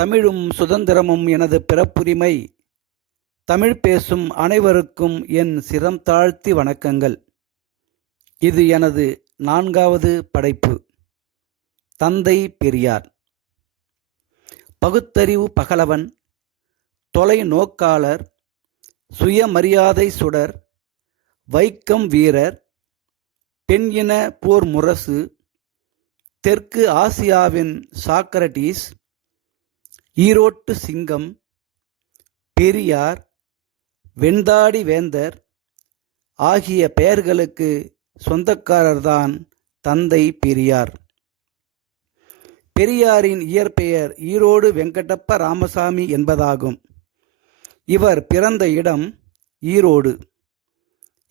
தமிழும் சுதந்திரமும் எனது பிறப்புரிமை. தமிழ் பேசும் அனைவருக்கும் என் சிரம் தாழ்த்தி வணக்கங்கள். இது எனது 4வது படைப்பு. தந்தை பெரியார். பகுத்தறிவு பகலவன், தொலைநோக்காளர், சுயமரியாதை சுடர், வைக்கம் வீரர், பெண் இன போர் முரசு, தெற்கு ஆசியாவின் சாக்ரடீஸ், ஈரோட்டு சிங்கம், பெரியார், வெண்தாடி வேந்தர் ஆகிய பெயர்களுக்கு சொந்தக்காரர்தான் தந்தை பெரியார். பெரியாரின் இயற்பெயர் ஈரோடு வெங்கடப்ப ராமசாமி என்பதாகும். இவர் பிறந்த இடம் ஈரோடு.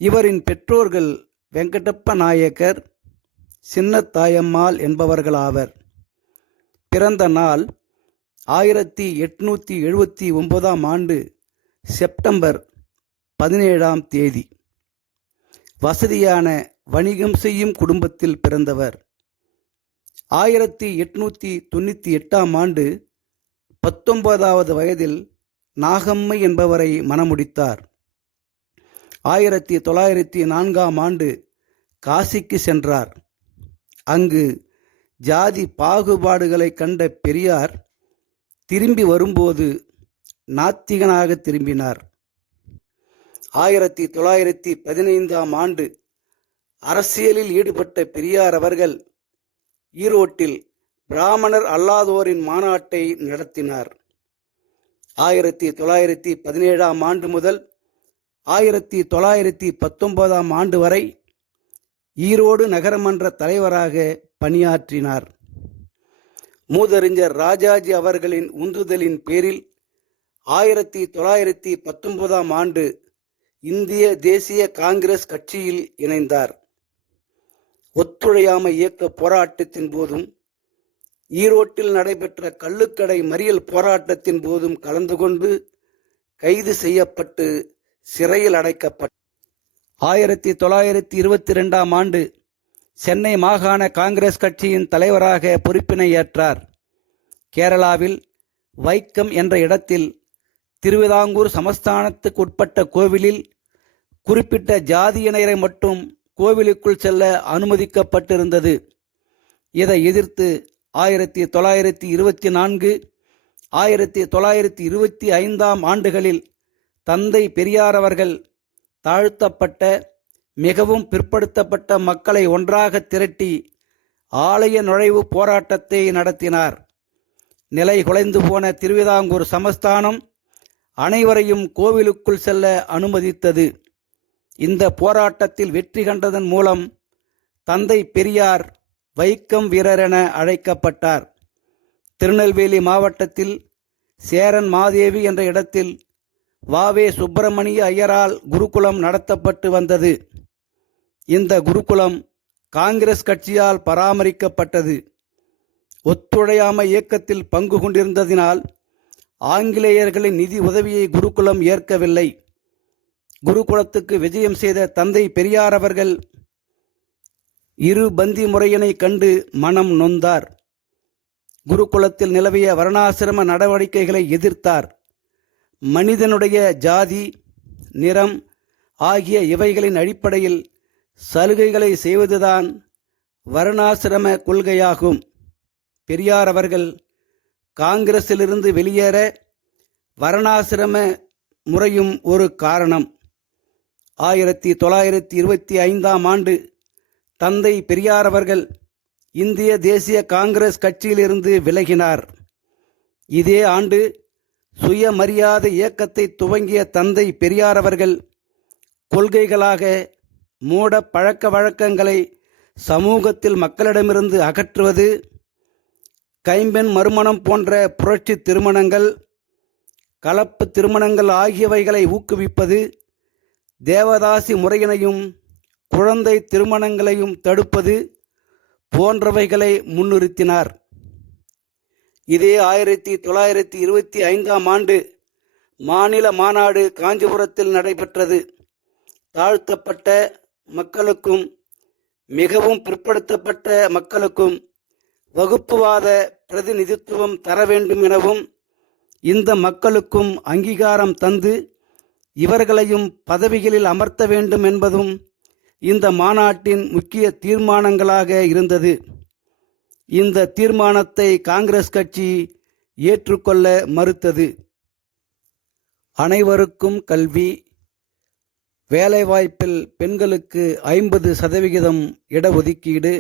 இவரின் பெற்றோர்கள் வெங்கடப்ப நாயக்கர், சின்னத்தாயம்மாள் என்பவர்களாவர். பிறந்த நாள் 1879 ஆண்டு செப்டம்பர் 17 வசதியான வணிகம் செய்யும் குடும்பத்தில் பிறந்தவர். 1898 ஆண்டு 19வது வயதில் நாகம்மை என்பவரை மணமுடித்தார். 1904 ஆண்டு காசிக்கு சென்றார். அங்கு ஜாதி பாகுபாடுகளை கண்ட பெரியார் திரும்பி வரும்போது நாத்திகனாக திரும்பினார். 1915 ஆண்டு அரசியலில் ஈடுபட்ட பெரியார் அவர்கள் ஈரோட்டில் பிராமணர் அல்லாதோரின் மாநாட்டை நடத்தினார். 1917 ஆண்டு முதல் 1919 ஆண்டு வரை ஈரோடு நகரமன்ற தலைவராக பணியாற்றினார். மூதறிஞர் ராஜாஜி அவர்களின் உந்துதலின் பேரில் 1919 ஆண்டு இந்திய தேசிய காங்கிரஸ் கட்சியில் இணைந்தார். ஒத்துழையாமை இயக்க போராட்டத்தின் போதும், ஈரோட்டில் நடைபெற்ற கள்ளுக்கடை மறியல் போராட்டத்தின் போதும் கலந்து கொண்டு கைது செய்யப்பட்டு சிறையில் அடைக்கப்பட்டார். 1922 ஆண்டு சென்னை மாகாண காங்கிரஸ் கட்சியின் தலைவராக பொறுப்பினை ஏற்றார். கேரளாவில் வைக்கம் என்ற இடத்தில் திருவிதாங்கூர் சமஸ்தானத்துக்கு உட்பட்ட கோவிலில் குறிப்பிட்ட ஜாதியினரை மட்டும் கோவிலுக்குள் செல்ல அனுமதிக்கப்பட்டிருந்தது. இதை எதிர்த்து 1924, 1925 ஆண்டுகளில் தந்தை பெரியார் அவர்கள் தாழ்த்தப்பட்ட, மிகவும் பிற்படுத்தப்பட்ட மக்களை ஒன்றாக திரட்டி ஆலய நுழைவு போராட்டத்தை நடத்தினார். நிலை குலைந்து போன திருவிதாங்கூர் சமஸ்தானம் அனைவரையும் கோவிலுக்குள் செல்ல அனுமதித்தது. இந்த போராட்டத்தில் வெற்றி கண்டதன் மூலம் தந்தை பெரியார் வைக்கம் வீரர் என அழைக்கப்பட்டார். திருநெல்வேலி மாவட்டத்தில் சேரன் மாதேவி என்ற இடத்தில் வாவே சுப்பிரமணிய ஐயரால் குருகுலம் நடத்தப்பட்டு வந்தது. இந்த குருகுலம் காங்கிரஸ் கட்சியால் பராமரிக்கப்பட்டது. ஒத்துழையாமை இயக்கத்தில் பங்கு கொண்டிருந்ததினால் ஆங்கிலேயர்களின் நிதி உதவியை குருகுலம் ஏற்கவில்லை. குருகுலத்துக்கு விஜயம் செய்த தந்தை பெரியார் அவர்கள் இரு பந்தி முறையினை கண்டு மனம் நொந்தார். குருகுலத்தில் நிலவிய வர்ணாசிரம நடவடிக்கைகளை எதிர்த்தார். மனிதனுடைய ஜாதி, நிறம் ஆகிய இவைகளின் அடிப்படையில் சலுகைகளை செய்வதுதான் வர்ணாசிரம கொள்கையாகும். பெரியார் அவர்கள் காங்கிரசிலிருந்து வெளியேற வர்ணாசிரம முறையும் ஒரு காரணம். 1925 ஆண்டு தந்தை பெரியார் அவர்கள் இந்திய தேசிய காங்கிரஸ் கட்சியிலிருந்து விலகினார். இதே ஆண்டு சுயமரியாதை இயக்கத்தை துவங்கிய தந்தை பெரியார் அவர்கள் கொள்கைகளாக மூட பழக்க வழக்கங்களை சமூகத்தில் மக்களிடமிருந்து அகற்றுவது, கைம்பெண் மறுமணம் போன்ற புரட்சி திருமணங்கள், கலப்பு திருமணங்கள் ஆகியவைகளை ஊக்குவிப்பது, தேவதாசி முறையினையும் குழந்தை திருமணங்களையும் தடுப்பது போன்றவைகளை முன்னிறுத்தினார். இதே 1925 ஆண்டு மாநில மாநாடு காஞ்சிபுரத்தில் நடைபெற்றது. தாழ்த்தப்பட்ட மக்களுக்கும் மிகவும் பிற்படுத்தப்பட்ட மக்களுக்கும் வகுப்புவாத பிரதிநிதித்துவம் தர வேண்டும் எனவும் இந்த மக்களுக்கும் அங்கீகாரம் தந்து இவர்களையும் பதவிகளில் அமர்த்த வேண்டும் என்பதும் இந்த மாநாட்டின் முக்கிய தீர்மானங்களாக இருந்தது. இந்த தீர்மானத்தை காங்கிரஸ் கட்சி ஏற்றுக்கொள்ள மறுத்தது. அனைவருக்கும் கல்வி, வேலைவாய்ப்பில் பெண்களுக்கு 50% இடஒதுக்கீடு,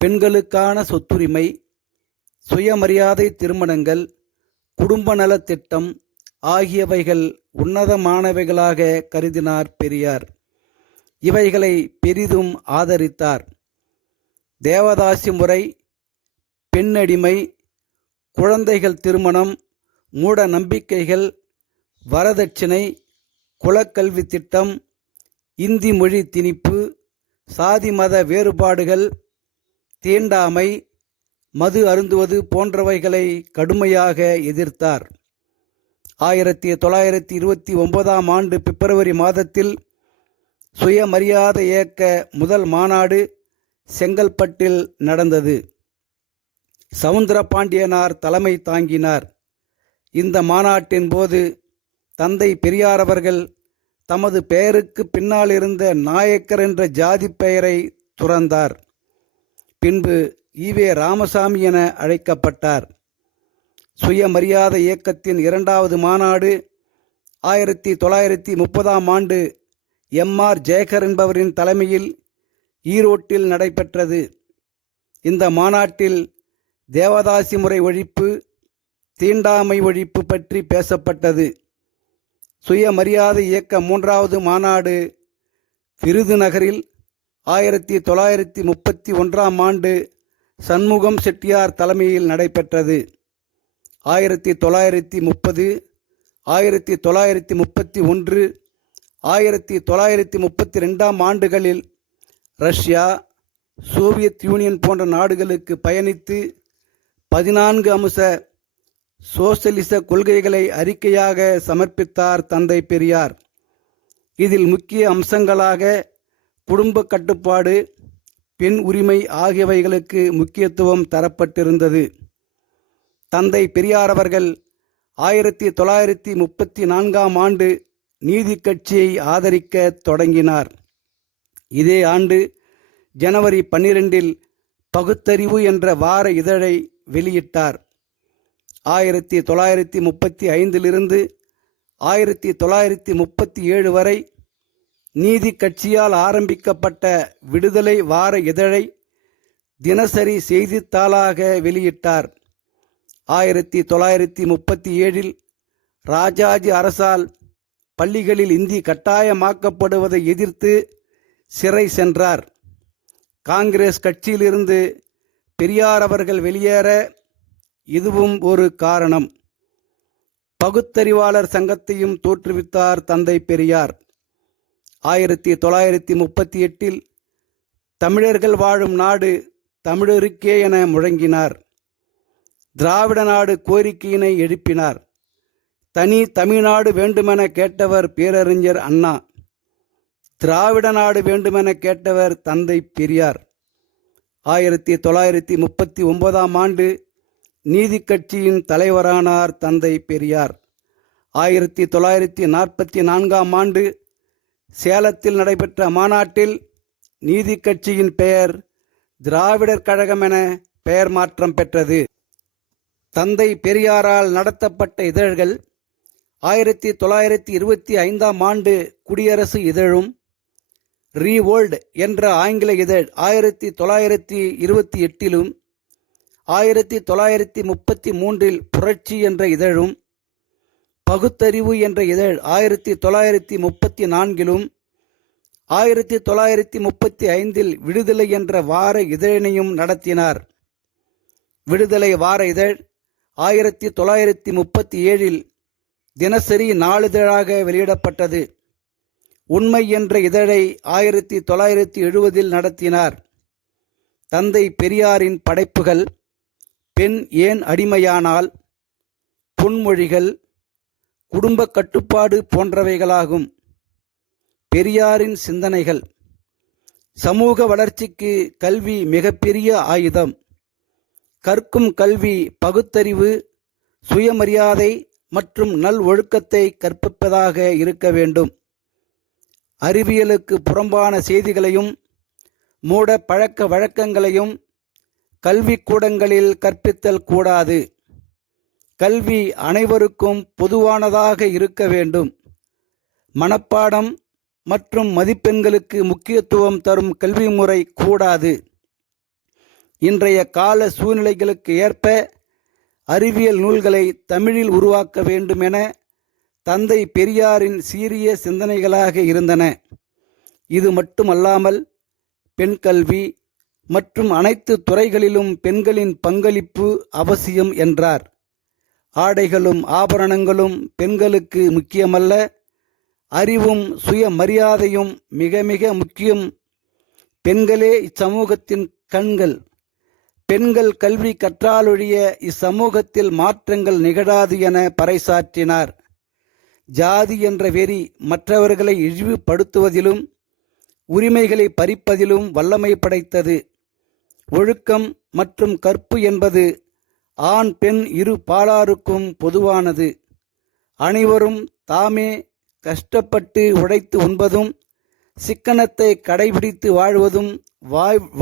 பெண்களுக்கான சொத்துரிமை, சுயமரியாதை திருமணங்கள், குடும்ப நலத் திட்டம் ஆகியவைகள் உன்னதமானவைகளாக கருதினார் பெரியார். இவைகளை பெரிதும் ஆதரித்தார். தேவதாசி முறை, பெண்ணடிமை, குழந்தைகள் திருமணம், மூட நம்பிக்கைகள், வரதட்சணை, குலக்கல்வி திட்டம், இந்தி மொழி திணிப்பு, சாதி மத வேறுபாடுகள், தீண்டாமை, மது அருந்துவது போன்றவைகளை கடுமையாக எதிர்த்தார். 1929ஆம் ஆண்டு பிப்ரவரி மாதத்தில் சுயமரியாதை இயக்க முதல் மாநாடு செங்கல்பட்டில் நடந்தது. சவுந்தரபாண்டியனார் தலைமை தாங்கினார். இந்த மாநாட்டின் போது தந்தை பெரியார் அவர்கள் தமது பெயருக்கு பின்னால் இருந்த நாயக்கர் என்ற ஜாதி பெயரை துறந்தார். பின்பு ஈவே ராமசாமி என அழைக்கப்பட்டார். சுயமரியாதை இயக்கத்தின் 2வது மாநாடு 1930ஆம் ஆண்டு எம்.ஆர். ஜெயகர் என்பவரின் தலைமையில் ஈரோட்டில் நடைபெற்றது. இந்த மாநாட்டில் தேவதாசி முறை ஒழிப்பு, தீண்டாமை ஒழிப்பு பற்றி பேசப்பட்டது. சுயமரியாதை இயக்க 3வது மாநாடு விருதுநகரில் 1931ஆம் ஆண்டு சண்முகம் செட்டியார் தலைமையில் நடைபெற்றது. 1930, 1931, 1932ஆம் ஆண்டுகளில் ரஷ்யா, சோவியத் யூனியன் போன்ற நாடுகளுக்கு பயணித்து 14 அம்ச சோசலிச கொள்கைகளை அறிக்கையாக சமர்ப்பித்தார் தந்தை பெரியார். இதில் முக்கிய அம்சங்களாக குடும்ப கட்டுப்பாடு, பெண் உரிமை ஆகியவைகளுக்கு முக்கியத்துவம் தரப்பட்டிருந்தது. தந்தை பெரியார் அவர்கள் 1934ஆம் ஆண்டு நீதி கட்சியை ஆதரிக்க தொடங்கினார். இதே ஆண்டு ஜனவரி 12இல் பகுத்தறிவு என்ற வார இதழை வெளியிட்டார். 1935லிருந்து 1937 வரை நீதி கட்சியால் ஆரம்பிக்கப்பட்ட விடுதலை வார இதழை தினசரி செய்தித்தாளாக வெளியிட்டார். 1937இல் ராஜாஜி அரசால் பள்ளிகளில் இந்தி கட்டாயமாக்கப்படுவதை எதிர்த்து சிறை சென்றார். காங்கிரஸ் கட்சியிலிருந்து பெரியார் அவர்கள் வெளியேற இதுவும் ஒரு காரணம். பகுத்தறிவாளர் சங்கத்தையும் தோற்றுவித்தார் தந்தை பெரியார். 1938இல் தமிழர்கள் வாழும் நாடு தமிழருக்கே என முழங்கினார். திராவிட நாடு கோரிக்கையினை எழுப்பினார். தனி தமிழ்நாடு வேண்டுமென கேட்டவர் பேரறிஞர் அண்ணா. திராவிட நாடு வேண்டுமென கேட்டவர் தந்தை பெரியார். 1939ஆம் ஆண்டு நீதி கட்சியின் தலைவரானார் தந்தை பெரியார். 1944ஆம் ஆண்டு சேலத்தில் நடைபெற்ற மாநாட்டில் நீதி கட்சியின் பெயர் திராவிடர் கழகம் என பெயர் மாற்றம் பெற்றது. தந்தை பெரியாரால் நடத்தப்பட்ட இதழ்கள் 1925ஆம் ஆண்டு குடியரசு இதழும், ரீவோல்ட் என்ற ஆங்கில இதழ் 1928லும், 1933இல் புரட்சி என்ற இதழும், பகுத்தறிவு என்ற இதழ் 1934லும், 1935இல் விடுதலை என்ற வார இதழினையும் நடத்தினார். விடுதலை வார இதழ் 1937இல் தினசரி நாளிதழாக வெளியிடப்பட்டது. உண்மை என்ற இதழை 1970இல் நடத்தினார். தந்தை பெரியாரின் படைப்புகள் பெண் ஏன் அடிமையானால், பொன்மொழிகள், குடும்ப கட்டுப்பாடு போன்றவைகளாகும். பெரியாரின் சிந்தனைகள்: சமூக வளர்ச்சிக்கு கல்வி மிகப்பெரிய ஆயுதம். கற்கும் கல்வி பகுத்தறிவு, சுயமரியாதை, மற்றும் நல் ஒழுக்கத்தை கற்பிப்பதாக இருக்க வேண்டும். அறிவியலுக்கு புறம்பான செய்திகளையும் மூட பழக்க வழக்கங்களையும் கல்விக்கூடங்களில் கற்பித்தல் கூடாது. கல்வி அனைவருக்கும் பொதுவானதாக இருக்க வேண்டும். மனப்பாடம் மற்றும் மதிப்பெண்களுக்கு முக்கியத்துவம் தரும் கல்வி முறை கூடாது. இன்றைய கால சூழ்நிலைகளுக்கு ஏற்ப அறிவியல் நூல்களை தமிழில் உருவாக்க வேண்டுமென தந்தை பெரியாரின் சீரிய சிந்தனைகளாக இருந்தன. இது மட்டுமல்லாமல் பெண் கல்வி மற்றும் அனைத்து துறைகளிலும் பெண்களின் பங்களிப்பு அவசியம் என்றார். ஆடைகளும் ஆபரணங்களும் பெண்களுக்கு முக்கியமல்ல, அறிவும் சுயமரியாதையும் மிக மிக முக்கியம். பெண்களே இச்சமூகத்தின் கண்கள். பெண்கள் கல்வி கற்றாலொழிய இச்சமூகத்தில் மாற்றங்கள் நிகழாது என பறைசாற்றினார். ஜாதி என்ற வெறி மற்றவர்களை இழிவுபடுத்துவதிலும் உரிமைகளை பறிப்பதிலும் வல்லமை படைத்தது. ஒழுக்கம் மற்றும் கற்பு என்பது ஆண் பெண் இரு பாலாருக்கும் பொதுவானது. அனைவரும் தாமே கஷ்டப்பட்டு உழைத்து உண்பதும் சிக்கனத்தை கடைபிடித்து வாழ்வதும்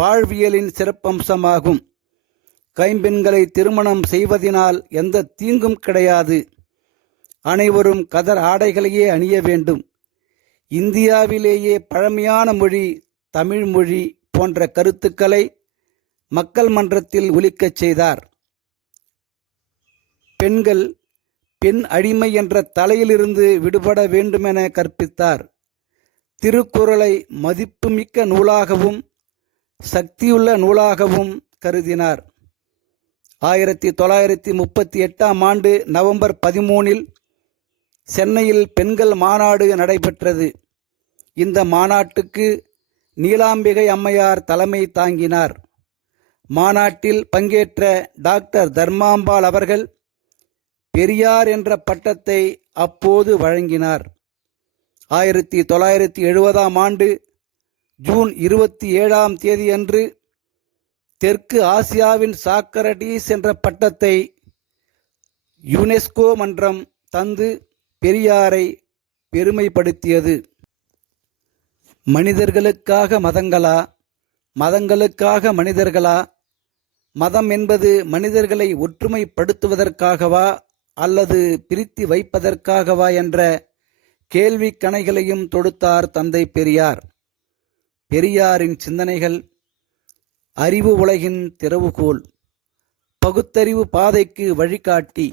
வாழ்வியலின் சிறப்பம்சமாகும். கைம்பெண்களை திருமணம் செய்வதனால் எந்த தீங்கும் கிடையாது. அனைவரும் கதர் ஆடைகளையே அணிய வேண்டும். இந்தியாவிலேயே பழமையான மொழி தமிழ் மொழி போன்ற கருத்துக்களை மக்கள் மன்றத்தில் ஒலிக்கச் செய்தார். பெண்கள் பெண் அடிமை என்ற தலையிலிருந்து விடுபட வேண்டுமென கற்பித்தார். திருக்குறளை மதிப்புமிக்க நூலாகவும் சக்தியுள்ள நூலாகவும் கருதினார். 1938 நவம்பர் 13 சென்னையில் பெண்கள் மாநாடு நடைபெற்றது. இந்த மாநாட்டுக்கு நீலாம்பிகை அம்மையார் தலைமை தாங்கினார். மாநாட்டில் பங்கேற்ற டாக்டர் தர்மாம்பாள் அவர்கள் பெரியார் என்ற பட்டத்தை அப்போது வழங்கினார். 1970 ஜூன் 27 தெற்கு ஆசியாவின் சாக்ரடீஸ் என்ற பட்டத்தை யுனெஸ்கோ மன்றம் தந்து பெரியாரை பெருமைப்படுத்தியது. மனிதர்களுக்காக மதங்களா, மதங்களுக்காக மனிதர்களா? மதம் என்பது மனிதர்களை ஒற்றுமைப்படுத்துவதற்காகவா அல்லது பிரித்து வைப்பதற்காகவா என்ற கேள்வி கணைகளையும் தொடுத்தார் தந்தை பெரியார். பெரியாரின் சிந்தனைகள் அறிவு உலகின் திறவுகோல், பகுத்தறிவு பாதைக்கு வழிகாட்டி,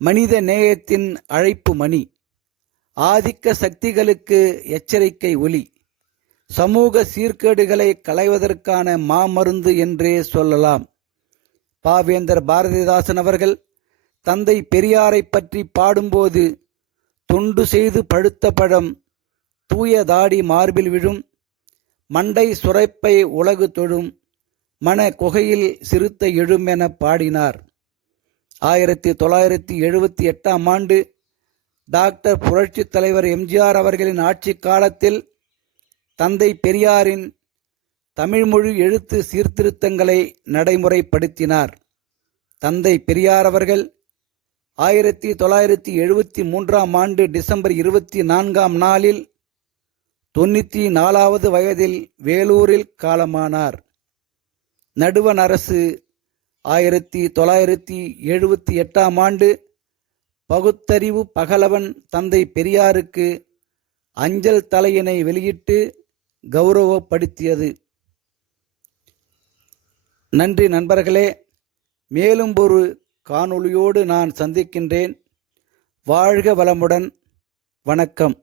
மனித நேயத்தின் அழைப்பு மணி, ஆதிக்க சக்திகளுக்கு எச்சரிக்கை ஒலி, சமூக சீர்கேடுகளை களைவதற்கான மாமருந்து என்றே சொல்லலாம். பாவேந்தர் பாரதிதாசன் அவர்கள் தந்தை பெரியாரை பற்றி பாடும்போது, தொண்டு செய்து பழுத்த பழம் தூய தாடி மார்பில் விழும், மண்டை சுரைப்பை உலகு தொழும், மன குகையில் சிறுத்தை எழும் என பாடினார். 1978 டாக்டர் புரட்சித் தலைவர் எம்ஜிஆர் அவர்களின் ஆட்சி காலத்தில் தந்தை பெரியாரின் தமிழ்மொழி எழுத்து சீர்திருத்தங்களை நடைமுறைப்படுத்தினார். தந்தை பெரியார் அவர்கள் 1973 டிசம்பர் 24 94வது வயதில் வேலூரில் காலமானார். நடுவண் அரசு 1978 பகுத்தறிவு பகலவன் தந்தை பெரியாருக்கு அஞ்சல் தலையினை வெளியிட்டு கௌரவப்படுத்தியது. நன்றி நண்பர்களே. மேலும் ஒரு காணொளியோடு நான் சந்திக்கின்றேன். வாழ்க வளமுடன். வணக்கம்.